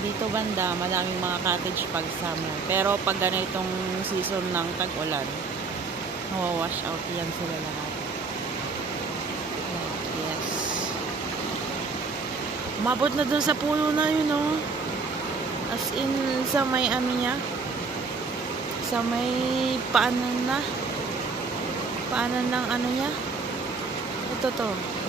dito banda, madaming mga cottage pag summer. Pero pag ganitong season ng tag-ulan, wash out yan sila lahat. Yes. Umabot na dun sa puno na yun, oh. As in, sa may ano niya. Sa may paanan ng ano niya. Ito to.